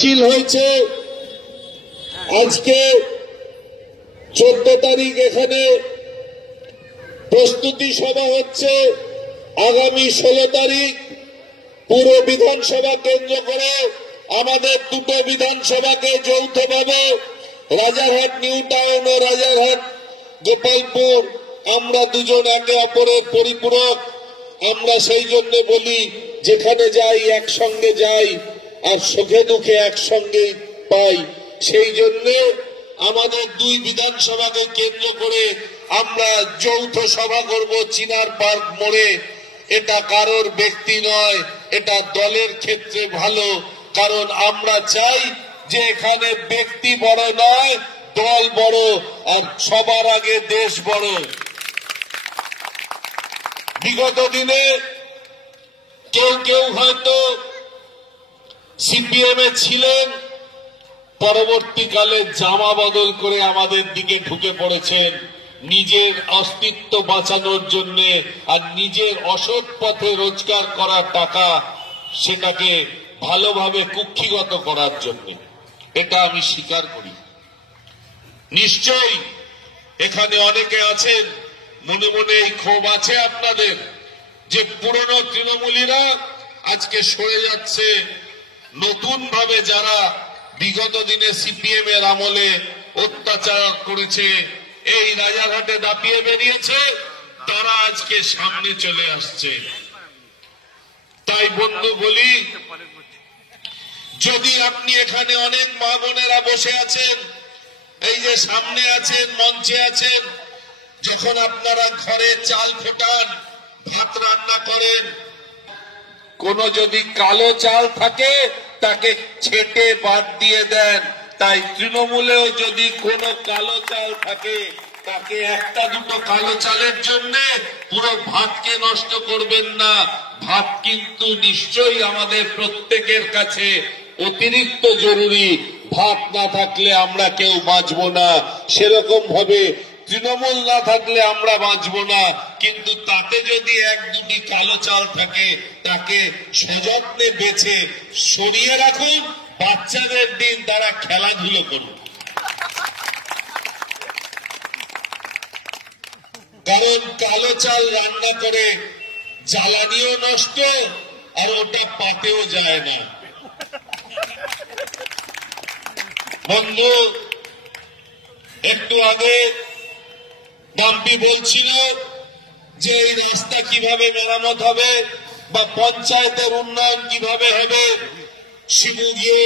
মিছিল হয়েছে আজকে 14 তারিখ এখানে প্রস্তুতি সভা হচ্ছে আগামী 16 তারিখ পুরো বিধানসভা কেন্দ্র করে আমাদের দুটো বিধানসভাকে যৌথভাবে রাজারহাট নিউ টাউন ও রাজারহাট গোপালপুর আমরা দুজন একে অপরের পরিপূরক। আমরা সেই জন্য বলি যেখানে যাই একসঙ্গে যাই আর সুখে দুঃখে একসঙ্গে পাই। সেই জন্য আমাদের দুই বিধানসভাকে কেন্দ্র করে আমরা যৌথ সভা করব চিনার পার্ক মোড়ে। এটা কারোর ব্যক্তি নয়, এটা দলের ক্ষেত্রে ভালো, কারণ আমরা চাই যে এখানে ব্যক্তি বড় নয়, দল বড়, আর সবার আগে দেশ বড়। বিগত দিনে কেউ কেউ হয়তো সিপিএম এ ছিলেন, পরবর্তীকালে জামা বদল করে আমাদের দিকে ঢুকে পড়েছেন নিজের অস্তিত্ব বাঁচানোর জন্য আর নিজের অসৎ পথে রোজগার করার টাকা সেটাকে ভালোভাবে কুক্ষিগত করার জন্য। এটা আমি স্বীকার করি। নিশ্চয়ই এখানে অনেকে আছেন মনে মনে এই ক্ষোভ আছে আপনাদের যে পুরনো তৃণমূলীরা আজকে সরে যাচ্ছে, নতুন ভাবে যারা বিগত দিনে সিপিএম এর আমলে অত্যাচার করেছে, এই রাজারহাটে দাপিয়ে বেরিয়েছে, তারা আজকে সামনে চলে আসছে। তাই বন্ধু বলি, যদি আপনি এখানে অনেক মা বোনেরা বসে আছেন, এই যে সামনে আছেন, মঞ্চে আছেন, যখন আপনারা ঘরে চাল ফোটান, ভাত রান্না করেন, কোন যদি কালো চাল থাকে তাকে ছেটে বাদ দিয়ে দেন। তাই তৃণমূলেও যদি কোনো কালো চাল থাকে তাকে একটা দুটো কালো চালের জন্য পুরো ভাতকে নষ্ট করবেন না। ভাত কিন্তু নিশ্চয়ই আমাদের প্রত্যেকের কাছে অতিরিক্ত জরুরি। ভাত না থাকলে আমরা কেউ বাঁচবো না, সেরকম ভাবে তৃণমূল না থাকলে আমরা বাঁচবো না। কিন্তু তাতে যদি এক দুটি কালো চাল থাকে তাকে সযত্নে বেছে সরিয়ে রাখুন, বাচ্চাদের দিন তারা খেলাধুলো করুন। কারণ কালো চাল রান্না করে জ্বালানিও নষ্ট আর ওটা পাতেও যায় না। বন্ধু, একটু আগে বাম্পি বলছিল যে এই রাস্তা কিভাবে মেরামত হবে বা পঞ্চায়েতের উন্নয়ন কিভাবে হবে। শিবু গিয়ে